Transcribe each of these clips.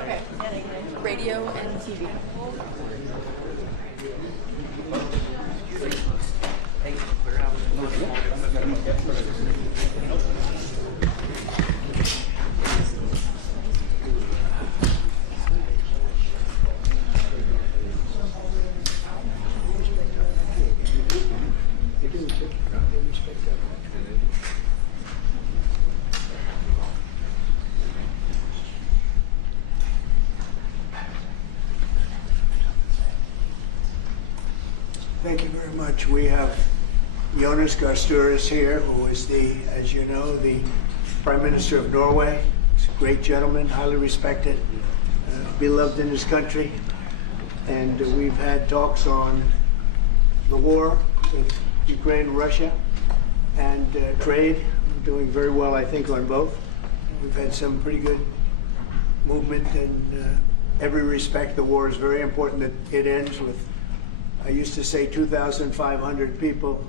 Okay. Radio and TV. Thank you very much. We have Jonas Gahr Støre here, who is the, as you know, the Prime Minister of Norway. He's a great gentleman, highly respected, beloved in his country. And we've had talks on the war with Ukraine and Russia and trade. We're doing very well, I think, on both. We've had some pretty good movement in every respect. The war is very important that it ends with, I used to say, 2,500 people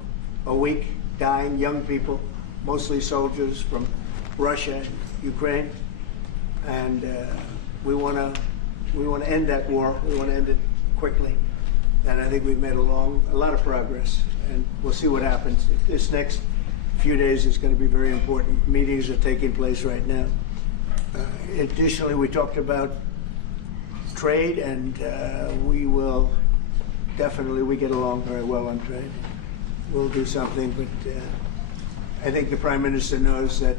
a week dying, young people, mostly soldiers from Russia and Ukraine. And we want to end that war. We want to end it quickly. And I think we've made a lot of progress. And we'll see what happens. This next few days is going to be very important. Meetings are taking place right now. Additionally, we talked about trade, and we will definitely, we get along very well on trade. We'll do something, but I think the Prime Minister knows that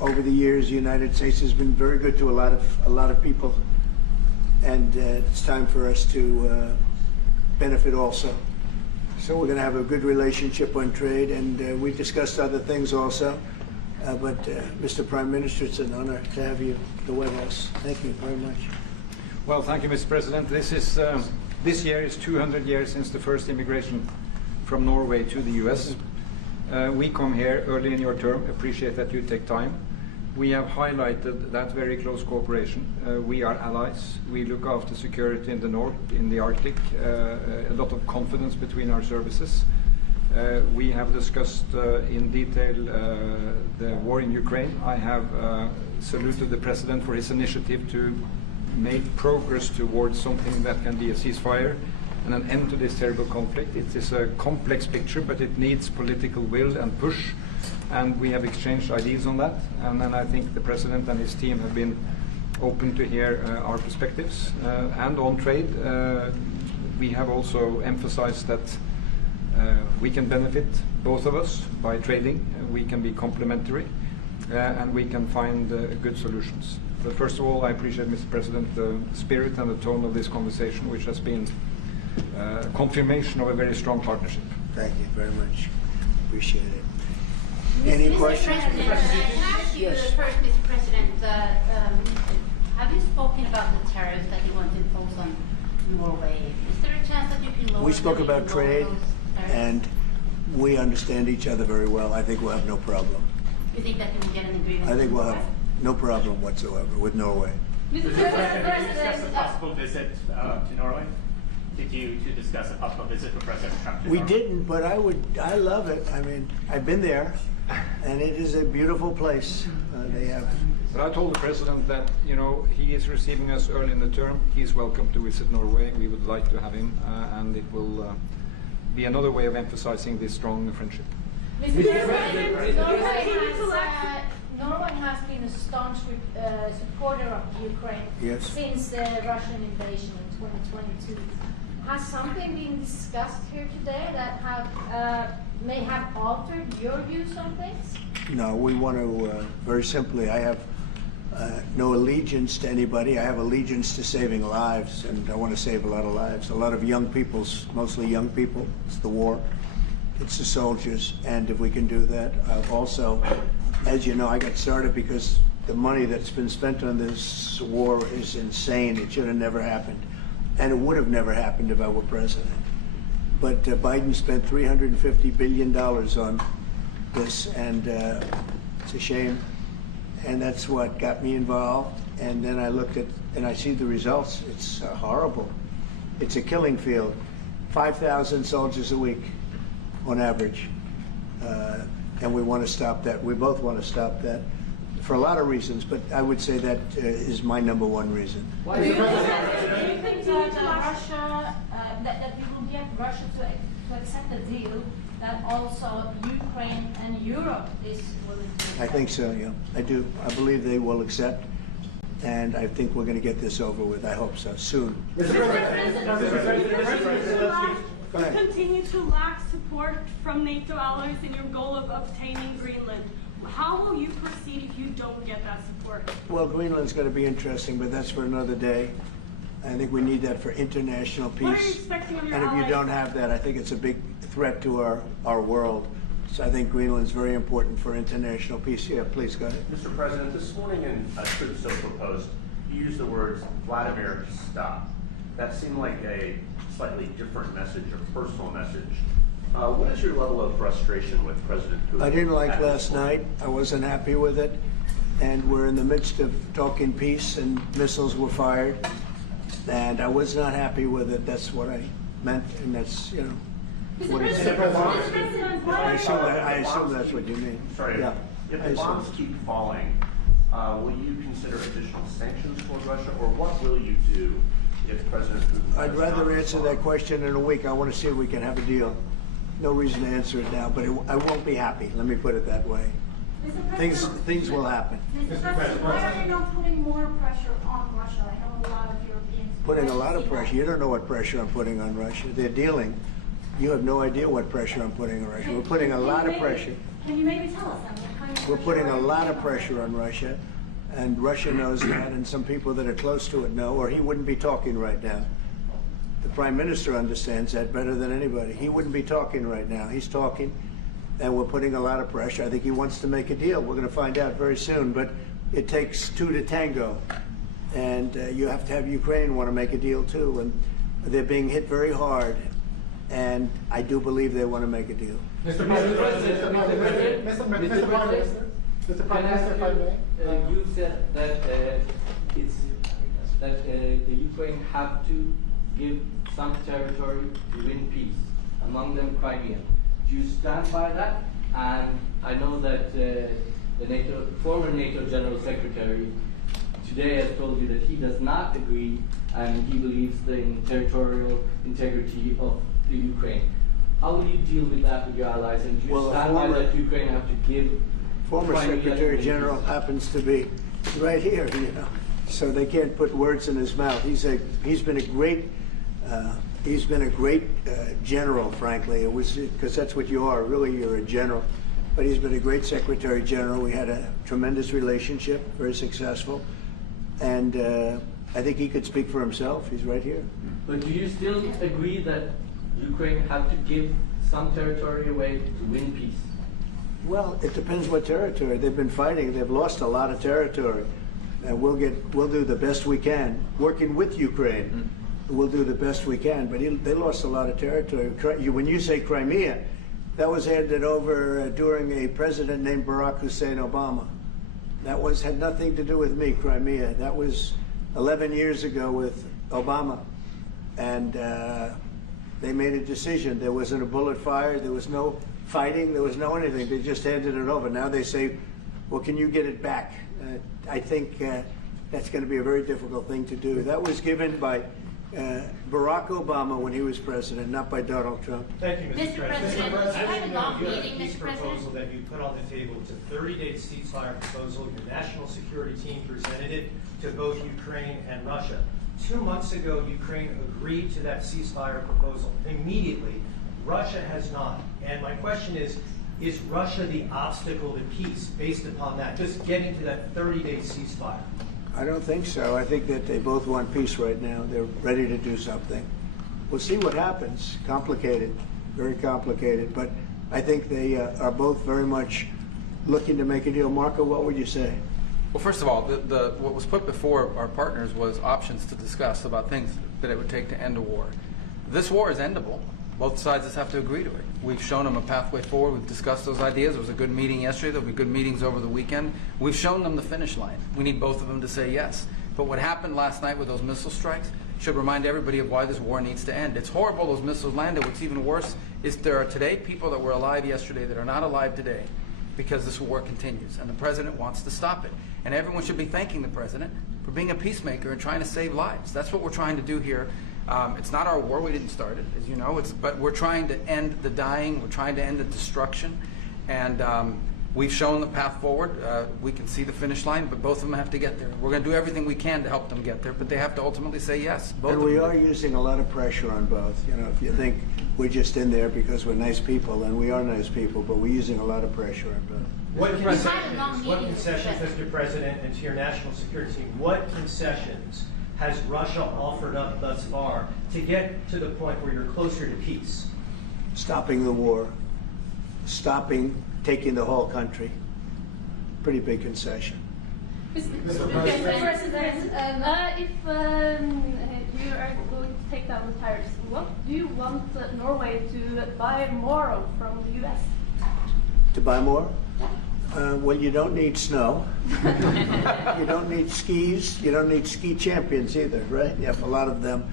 over the years, the United States has been very good to a lot of people, and it's time for us to benefit also. So we're going to have a good relationship on trade, and we discussed other things also. But Mr. Prime Minister, it's an honor to have you at the White House. Thank you very much. Well, thank you, Mr. President. This year is 200 years since the first immigration from Norway to the U.S. We come here early in your term, appreciate that you take time. We have highlighted that very close cooperation. We are allies. We look after security in the north, in the Arctic, a lot of confidence between our services. We have discussed in detail the war in Ukraine. I have saluted the President for his initiative to make progress towards something that can be a ceasefire and an end to this terrible conflict. It is a complex picture, but it needs political will and push, and we have exchanged ideas on that. And then I think the President and his team have been open to hear our perspectives. And on trade, we have also emphasized that we can benefit, both of us, by trading. We can be complementary, and we can find good solutions. But first of all, I appreciate, Mr. President, the spirit and the tone of this conversation, which has been confirmation of a very strong partnership. Thank you very much. Appreciate it. Any questions? Yes. First, Mr. President, have you spoken about the tariffs that you want to impose on Norway? Is there a chance that you can lower? We spoke about trade, and we understand each other very well. I think we'll have no problem. You think that you will get an agreement? I think we'll have no problem whatsoever with Norway. Mr. President, did you discuss a possible visit to Norway? Did you discuss a possible visit for President Trump to Norway? We didn't, but I love it. I mean, I've been there, and it is a beautiful place. They have. But I told the President that, you know, he is receiving us early in the term. He's welcome to visit Norway. We would like to have him, and it will be another way of emphasizing this strong friendship. Mr. President, Norway has been a staunch supporter of Ukraine since the Russian invasion in 2022. Has something been discussed here today that may have altered your views on things? No, we want to, very simply, I have no allegiance to anybody. I have allegiance to saving lives, and I want to save a lot of lives. A lot of young people, mostly young people. It's the war. It's the soldiers, and if we can do that, also, as you know, I got started because the money that's been spent on this war is insane. It should have never happened, and it would have never happened if I were president. But Biden spent $350 billion on this, and it's a shame, and that's what got me involved. And then I looked at, and I see the results. It's horrible. It's a killing field. 5,000 soldiers a week on average. And we want to stop that. We both want to stop that. for a lot of reasons, but I would say that is my number one reason. Do you think that you will get Russia to accept a deal that also Ukraine and Europe is willing to accept? I think so, yeah. I do. I believe they will accept, and I think we're going to get this over with. I hope so, soon. Continue to lack support from NATO allies in your goal of obtaining Greenland. How will you proceed if you don't get that support? Well, Greenland's going to be interesting, but that's for another day. I think we need that for international peace. What are you expecting of your And if you allies? don't have that, I think it's a big threat to our world. So I think Greenland's very important for international peace. Yeah, please go ahead. Mr. President, this morning in a Truth Social post, you used the words, Vladimir, stop. That seemed like a slightly different message, a personal message. What is your level of frustration with President Putin? I didn't like last night. I wasn't happy with it. And we're in the midst of talking peace, and missiles were fired. And I was not happy with it. That's what I meant, and that's, you know, what it is. I assume that's what you mean. Sorry, Yeah. if the bombs keep falling, will you consider additional sanctions toward Russia, or what will you do if President Putin... I'd rather answer that question in a week. I want to see if we can have a deal. No reason to answer it now, but I won't be happy. Let me put it that way. Things will happen. Mr. President, why are you not putting more pressure on Russia? I know a lot of Europeans. Putting a lot of pressure. You don't know what pressure I'm putting on Russia. They're dealing. You have no idea what pressure I'm putting on Russia. We're putting a lot of pressure. Can you maybe tell us that? What kind of We're pressure putting are a you lot putting of on pressure on Russia, and Russia knows that, and some people that are close to it know, or he wouldn't be talking right now. The Prime Minister understands that better than anybody. He wouldn't be talking right now. He's talking, and we're putting a lot of pressure. I think he wants to make a deal. We're going to find out very soon, but it takes two to tango, and you have to have Ukraine want to make a deal too, and they're being hit very hard, and I do believe they want to make a deal. Mr. President, Mr. Prime Minister, if I may. You said that the Ukraine have to give some territory to win peace, among them Crimea. Do you stand by that? And I know that the former NATO General Secretary today has told you that he does not agree, and he believes in territorial integrity of the Ukraine. How will you deal with that with your allies? And do you stand by that Ukraine have to give? Former Crimea Secretary to General happens to be right here, you know, so they can't put words in his mouth. He's been a great general, frankly. It was because that's what you are. Really, you're a general. But he's been a great Secretary General. We had a tremendous relationship, very successful, and I think he could speak for himself. He's right here. But do you still agree that Ukraine have to give some territory away to win peace? Well, it depends what territory. They've been fighting. They've lost a lot of territory. And we'll do the best we can, working with Ukraine. We'll do the best we can. But they lost a lot of territory. When you say Crimea, that was handed over during a president named Barack Hussein Obama. That had nothing to do with me, Crimea. That was 11 years ago with Obama. And they made a decision. There wasn't a bullet fired. There was no fighting. There was no anything. They just handed it over. Now they say, well, can you get it back? I think that's going to be a very difficult thing to do. That was given by Barack Obama when he was president, not by Donald Trump. Thank you, Mr. President. President, you had a long You have meeting, a peace Mr. President. proposal that you put on the table. It's a 30-day ceasefire proposal. Your national security team presented it to both Ukraine and Russia. 2 months ago, Ukraine agreed to that ceasefire proposal immediately. Russia has not. And my question is Russia the obstacle to peace based upon that, just getting to that 30-day ceasefire? I don't think so. I think that they both want peace right now. They're ready to do something. We'll see what happens. Complicated, very complicated. But I think they are both very much looking to make a deal. Marco, what would you say? Well, first of all, what was put before our partners was options to discuss about things that it would take to end a war. This war is endable. Both sides just have to agree to it. We've shown them a pathway forward. We've discussed those ideas. It was a good meeting yesterday. There'll be good meetings over the weekend. We've shown them the finish line. We need both of them to say yes. But what happened last night with those missile strikes should remind everybody of why this war needs to end. It's horrible those missiles landed. What's even worse is there are today people that were alive yesterday that are not alive today. because this war continues, and the president wants to stop it. And everyone should be thanking the president for being a peacemaker and trying to save lives. That's what we're trying to do here. It's not our war. We didn't start it, as you know. But we're trying to end the dying. We're trying to end the destruction. And we've shown the path forward. We can see the finish line, but both of them have to get there. We're going to do everything we can to help them get there, but they have to ultimately say yes. And we are using a lot of pressure on both. You know, if you think we're just in there because we're nice people, and we are nice people, but we're using a lot of pressure on both. What concessions, Mr. President, and to your national security team, what concessions has Russia offered up thus far to get to the point where you're closer to peace? Stopping the war, stopping taking the whole country. Pretty big concession. Mr. President, if you are going to take down the tariffs, what do you want Norway to buy more of from the U.S.? To buy more? Well, you don't need snow. You don't need skis. You don't need ski champions either, right? You have a lot of them.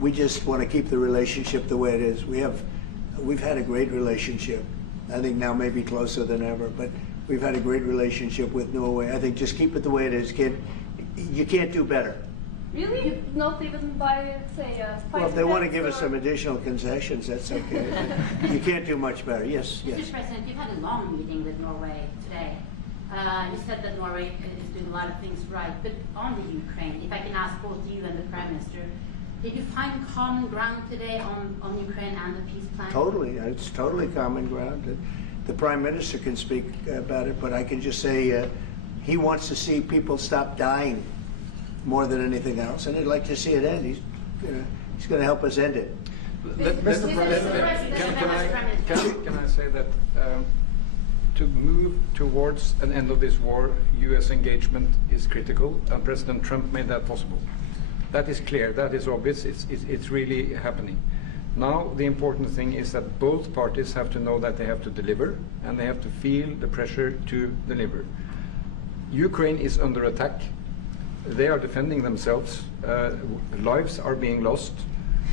We just want to keep the relationship the way it is. We've had a great relationship. I think now maybe closer than ever, but we've had a great relationship with Norway. I think just keep it the way it is, kid. You can't do better. Really? Not even by, say, well, if they want to give us some additional concessions, that's okay. You can't do much better. Yes, yes. Mr. President, you've had a long meeting with Norway today. You said that Norway is doing a lot of things right, but on the Ukraine, if I can ask both you and the Prime Minister, did you find common ground today on Ukraine and the peace plan? Totally. It's totally common ground. The Prime Minister can speak about it, but I can just say he wants to see people stop dying more than anything else, and he'd like to see it end. He's going to help us end it. Mr. President, can I say that to move towards an end of this war, U.S. engagement is critical, and President Trump made that possible. That is clear, that is obvious, it's really happening. Now the important thing is that both parties have to know that they have to deliver, and they have to feel the pressure to deliver. Ukraine is under attack. They are defending themselves. Lives are being lost.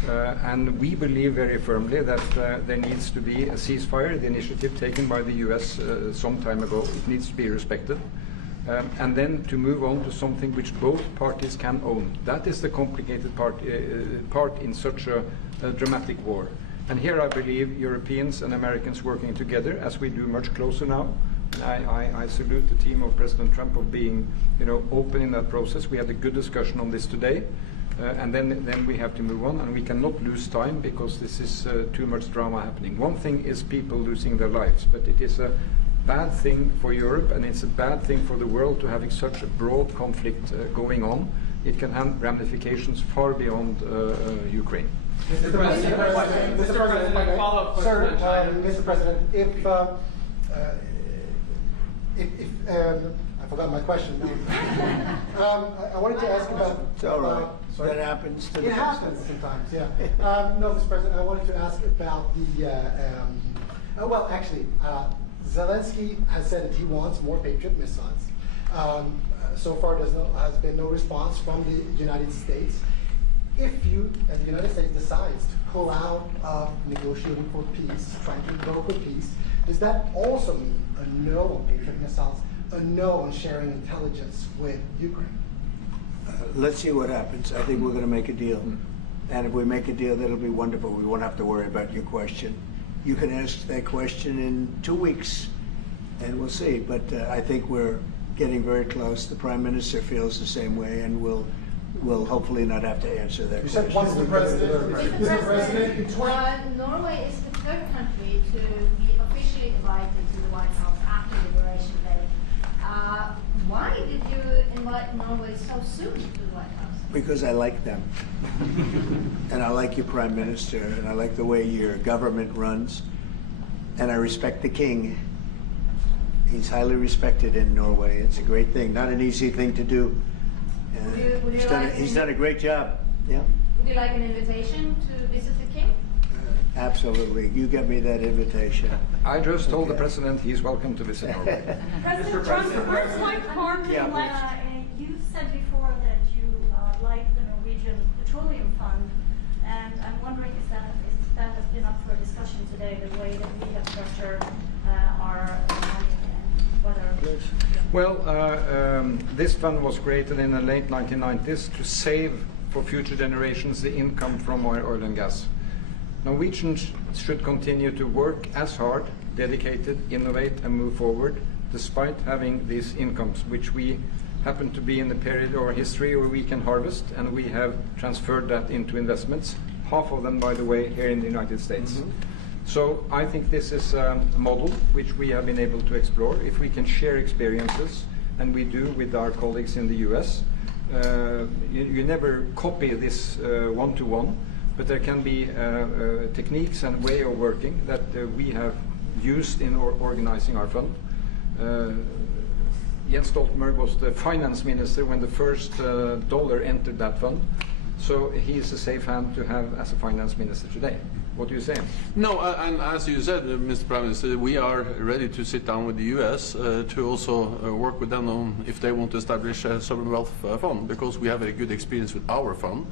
And we believe very firmly that there needs to be a ceasefire, the initiative taken by the US some time ago. It needs to be respected. And then to move on to something which both parties can own. That is the complicated part in such a dramatic war. And here I believe Europeans and Americans working together, as we do much closer now. I salute the team of President Trump of being, open in that process. We had a good discussion on this today, and then we have to move on, and we cannot lose time because this is too much drama happening. One thing is people losing their lives, but it is a bad thing for Europe, and it's a bad thing for the world to having such a broad conflict going on. It can have ramifications far beyond Ukraine. Mr. President, Mr. President, I forgot my question. I wanted to ask about. It's all right. That happens. It happens sometimes. Yeah. No, Mr. President, I wanted to ask about the. Well, actually, Zelensky has said that he wants more Patriot missiles. So far, has been no response from the United States. If the United States decides to pull out of negotiating for peace, trying to go for peace, does that also mean a no on Patriot missiles, a no on sharing intelligence with Ukraine? Let's see what happens. I think we're going to make a deal. And if we make a deal, that'll be wonderful. We won't have to worry about your question. You can ask that question in 2 weeks, and we'll see. But I think we're getting very close. The Prime Minister feels the same way, and we'll hopefully not have to answer that question. Mr. President, Norway is the third country to be officially invited to the White House after Liberation Day. Why did you invite Norway so soon to the White House? Because I like them. And I like your Prime Minister, and I like the way your government runs, and I respect the King. He's highly respected in Norway. It's a great thing, not an easy thing to do. He's done a great job. Yeah. Would you like an invitation to visit the King? Absolutely. You get me that invitation. I just told the President he's welcome to visit Norway. President Trump, first like farming you said before that you like the Norwegian Petroleum Fund, and I'm wondering if that has been up for discussion today, the way that we have structured our Well, this fund was created in the late 1990s to save for future generations the income from oil and gas. Norwegians should continue to work as hard, dedicated, innovate and move forward, despite having these incomes, which we happen to be in the period of our history where we can harvest, and we have transferred that into investments, half of them, by the way, here in the United States. Mm-hmm. So I think this is a model which we have been able to explore. If we can share experiences, and we do with our colleagues in the US, you never copy this one-to-one, but there can be techniques and way of working that we have used in organizing our fund. Jens Stoltenberg was the finance minister when the first dollar entered that fund, so he is a safe hand to have as a finance minister today. What do you say? No, and as you said, Mr. Prime Minister, we are ready to sit down with the US to also work with them on if they want to establish a sovereign wealth fund, because we have a good experience with our fund.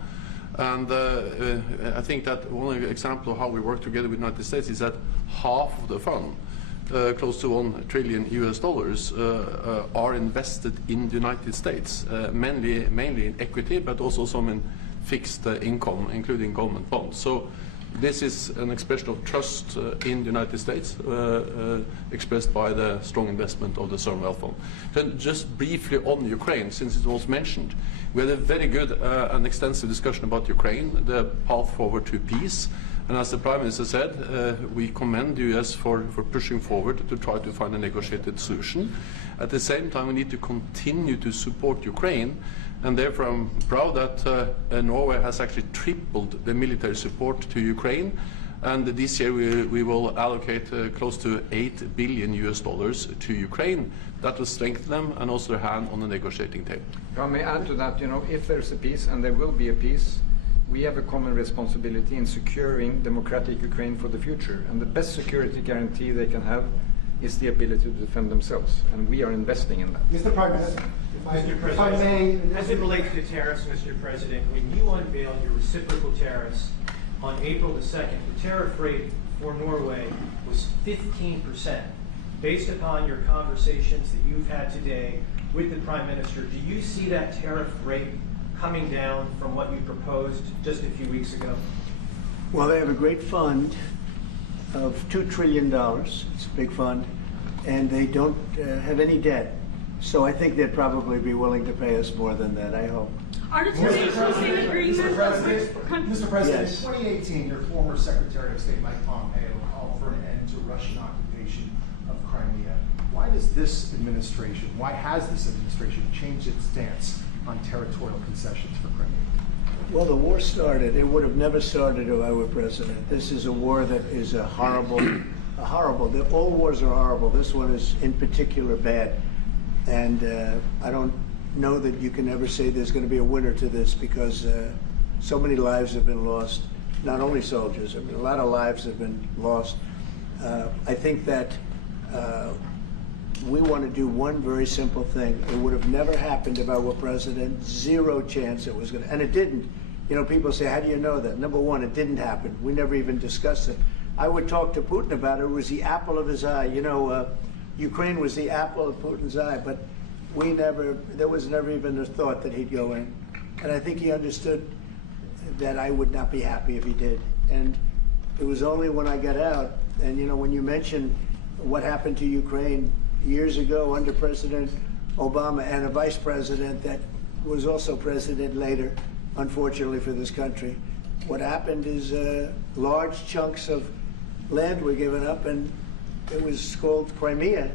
And I think that one example of how we work together with the United States is that half of the fund, close to $1 trillion US, are invested in the United States, mainly in equity, but also some in fixed income, including government bonds. So this is an expression of trust in the United States, expressed by the strong investment of the Sovereign Wealth Fund. Then just briefly on Ukraine, since it was mentioned, we had a very good and extensive discussion about Ukraine, the path forward to peace. And as the Prime Minister said, we commend the US for pushing forward to try to find a negotiated solution. At the same time, we need to continue to support Ukraine, and therefore I'm proud that Norway has actually tripled the military support to Ukraine, and this year we will allocate close to $8 billion US to Ukraine. That will strengthen them and also their hand on the negotiating table. If I may add to that, if there's a peace, and there will be a peace, we have a common responsibility in securing democratic Ukraine for the future. And the best security guarantee they can have is the ability to defend themselves. And we are investing in that. Mr. Prime Minister, if I may... As it relates to tariffs, Mr. President, when you unveiled your reciprocal tariffs on April the 2nd, the tariff rate for Norway was 15%. Based upon your conversations that you've had today with the Prime Minister, do you see that tariff rate coming down from what you proposed just a few weeks ago? Well, they have a great fund of $2 trillion. It's a big fund, and they don't have any debt. So I think they'd probably be willing to pay us more than that, I hope. Mr. President, yes. In 2018, your former Secretary of State Mike Pompeo called for an end to Russian occupation of Crimea. Why has this administration changed its stance on territorial concessions for Crimea? Well, the war started. It would have never started if I were president. This is a war that is horrible. All wars are horrible. This one is in particular bad. And I don't know that you can ever say there's going to be a winner to this, because so many lives have been lost. Not only soldiers, I mean, a lot of lives have been lost. I think that we want to do one very simple thing. It would have never happened if I were president. Zero chance it was going to, and it didn't. People say, how do you know that? Number one, it didn't happen. We never even discussed it. I would talk to Putin about it. It was the apple of his eye. Ukraine was the apple of Putin's eye, but there was never even a thought that he'd go in. And I think he understood that I would not be happy if he did. And it was only when I got out, and when you mention what happened to Ukraine years ago under President Obama and a vice president that was also president later, unfortunately for this country, what happened is large chunks of land were given up, and it was called Crimea,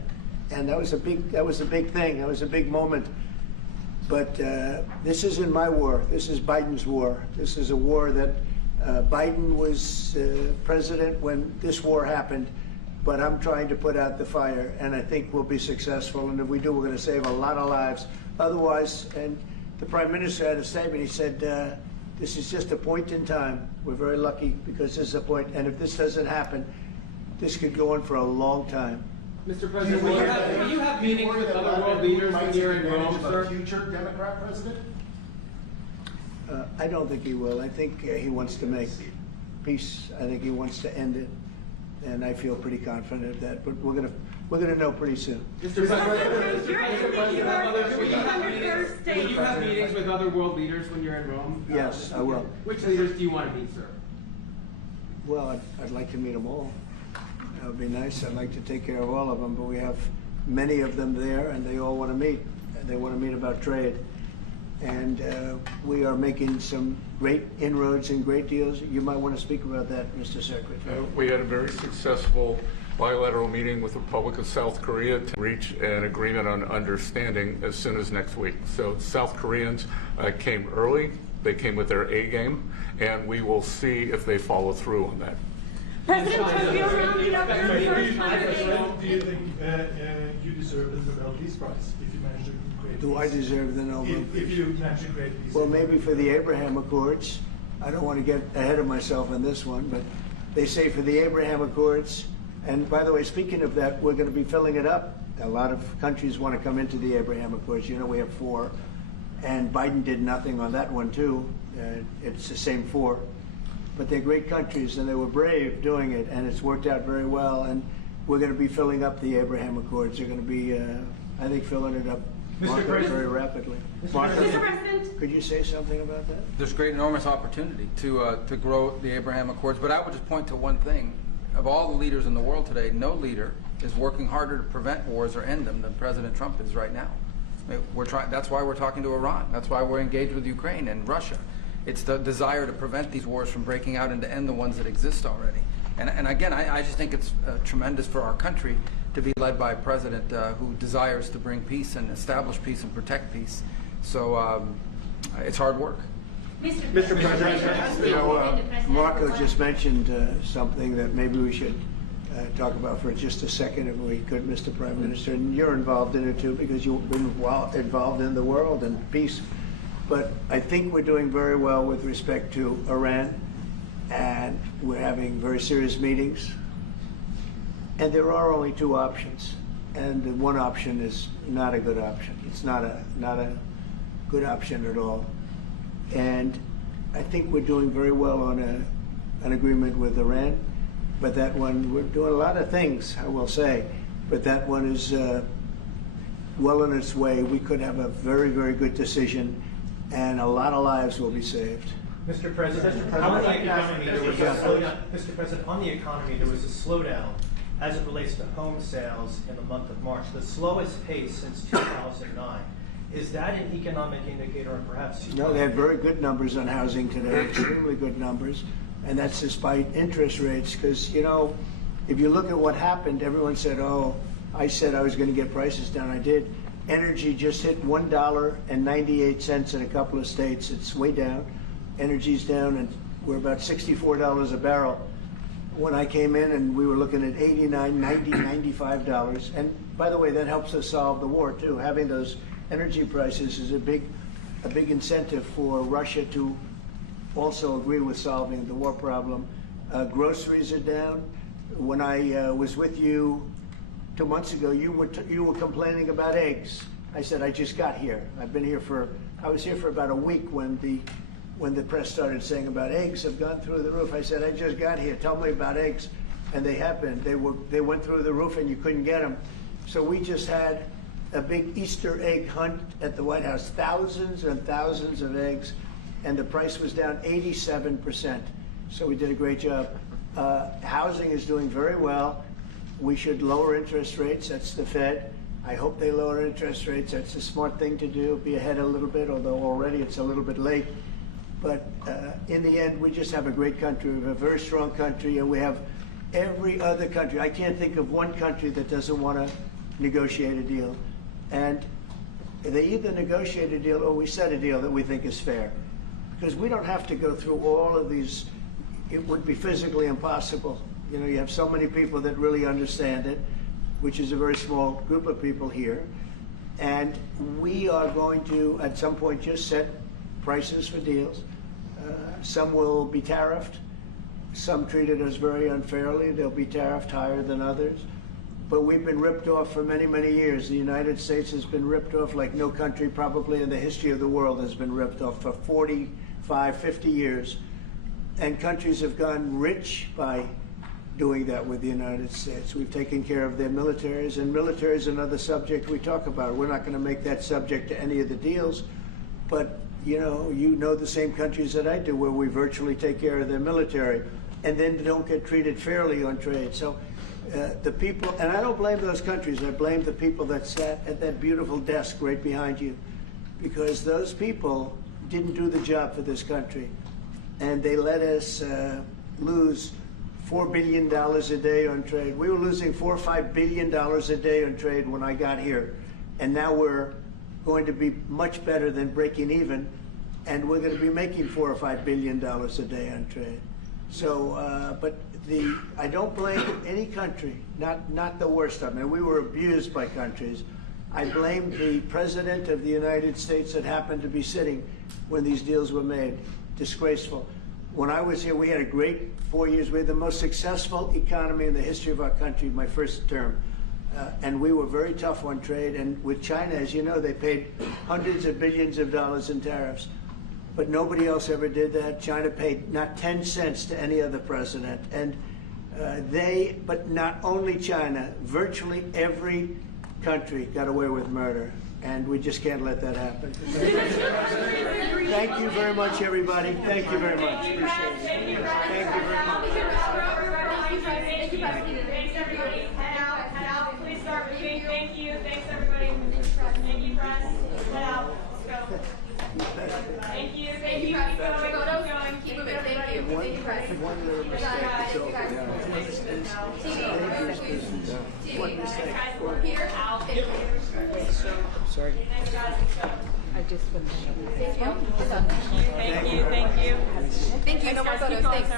and that was a big thing. That was a big moment. But this isn't my war. This is Biden's war. This is a war that Biden was president when this war happened. But I'm trying to put out the fire, and I think we'll be successful. And if we do, we're going to save a lot of lives. Otherwise, and the Prime Minister had a statement. He said, "This is just a point in time. We're very lucky because this is a point. And if this doesn't happen, this could go on for a long time." Mr. President, will you have meetings with other world leaders when you're in Rome, sir? Future Democrat president? I don't think he will. I think he wants to make peace. I think he wants to end it, and I feel pretty confident of that. But we're We're going to know pretty soon. Mr. President, will you have meetings with other world leaders when you're in Rome? Yes, I will. Which leaders do you want to meet, sir? Well, I'd like to meet them all. That would be nice. I'd like to take care of all of them, but we have many of them there, and they all want to meet. They want to meet about trade. And we are making some great inroads and great deals. You might want to speak about that, Mr. Secretary. We had a very successful bilateral meeting with the Republic of South Korea to reach an agreement on understanding as soon as next week. So South Koreans came early. They came with their A game, and we will see if they follow through on that. President Trump, you're rounding up your first Do you think you deserve the Nobel Peace Prize if you manage to create Do I deserve the Nobel Peace? If you manage to create peace? Well, maybe for the Abraham Accords. I don't want to get ahead of myself in this one, but they say for the Abraham Accords, and by the way, speaking of that, we're going to be filling it up. A lot of countries want to come into the Abraham Accords. You know, we have 4, and Biden did nothing on that one, too. It's the same 4. But they're great countries, and they were brave doing it, and it's worked out very well. And we're going to be filling up the Abraham Accords. They're going to be, I think, filling it up very rapidly. Mr. President, could you say something about that? There's great, enormous opportunity to grow the Abraham Accords. But I would just point to one thing. Of all the leaders in the world today, no leader is working harder to prevent wars or end them than President Trump is right now. I mean, that's why we're talking to Iran. That's why we're engaged with Ukraine and Russia. It's the desire to prevent these wars from breaking out and to end the ones that exist already. And again, I just think it's tremendous for our country to be led by a president who desires to bring peace and establish peace and protect peace. So it's hard work. Mr. President, you know, Marco just mentioned something that maybe we should talk about for just a second, if we could, Mr. Prime Minister. And you're involved in it too, because you've been involved in the world and peace. But I think we're doing very well with respect to Iran, and we're having very serious meetings. And there are only 2 options, and the one option is not a good option. It's not a good option at all. And I think we're doing very well on an agreement with Iran, but that one, we're doing a lot of things, I will say, but that one is well on its way. We could have a very, very good decision, and a lot of lives will be saved. Mr. President, on the economy, there was a slowdown. Mr. President, on the economy, there was a slowdown as it relates to home sales in the month of March, the slowest pace since 2009. Is that an economic indicator, or perhaps? No, they had very good numbers on housing today, extremely good numbers, and that's despite interest rates. Because, you know, if you look at what happened, everyone said, "Oh, I said I was going to get prices down. I did." Energy just hit $1.98 in a couple of states. It's way down. Energy's down, and we're about $64 a barrel. When I came in, and we were looking at $89, $90, $95. And by the way, that helps us solve the war too. Having those energy prices is a big incentive for Russia to also agree with solving the war problem. Groceries are down. When I was with you 2 months ago, you were complaining about eggs. I said, I just got here. I was here for about a week when the press started saying about eggs have gone through the roof. I said, I just got here. Tell me about eggs. And they have been. They went through the roof and you couldn't get them. So we just had a big Easter egg hunt at the White House. Thousands and thousands of eggs. And the price was down 87%. So we did a great job. Housing is doing very well. We should lower interest rates. That's the Fed. I hope they lower interest rates. That's a smart thing to do. Be ahead a little bit, although already it's a little bit late. But in the end, we just have a great country. We have a very strong country, and we have every other country. I can't think of one country that doesn't want to negotiate a deal. And they either negotiate a deal or we set a deal that we think is fair. Because we don't have to go through all of these. It would be physically impossible. You know, you have so many people that really understand it, which is a very small group of people here. And we are going to, at some point, just set prices for deals. Some will be tariffed. Some treated us very unfairly. They'll be tariffed higher than others. But we've been ripped off for many, many years. The United States has been ripped off like no country probably in the history of the world has been ripped off for 45, 50 years. And countries have gone rich by doing that with the United States. We've taken care of their militaries, and military is another subject we talk about. We're not going to make that subject to any of the deals, but you know the same countries that I do where we virtually take care of their military and then don't get treated fairly on trade. So the people, and I don't blame those countries, I blame the people that sat at that beautiful desk right behind you, because those people didn't do the job for this country, and they let us lose $4 billion a day on trade. We were losing $4 or $5 billion a day on trade when I got here, and now we're going to be much better than breaking even, and we're going to be making $4 or $5 billion a day on trade. So, but I don't blame any country, not the worst of them. And we were abused by countries. I blame the President of the United States that happened to be sitting when these deals were made. Disgraceful. When I was here, we had a great 4 years. We had the most successful economy in the history of our country, my first term. And we were very tough on trade. And with China, as you know, they paid hundreds of billions of dollars in tariffs. But nobody else ever did that. China paid not 10 cents to any other president. And but not only China, virtually every country got away with murder. And we just can't let that happen. Thank you very much, everybody. Thank you very much. Appreciate it. Thank you very much. Thank you, President. Thanks, everybody. Head out. Please start moving. Thank you. Thanks, everybody. Thank you, press. Head out. Let's go. Thank you. Thank you. Keep going. Keep moving. Thank you. Thank you, press. One little mistake. It's over. One mistake. Here. Out. Thank you. Sorry. Thanks, guys. I just finished. Thank you. Thank you. Thank you. Thank you. No more photos. Thanks.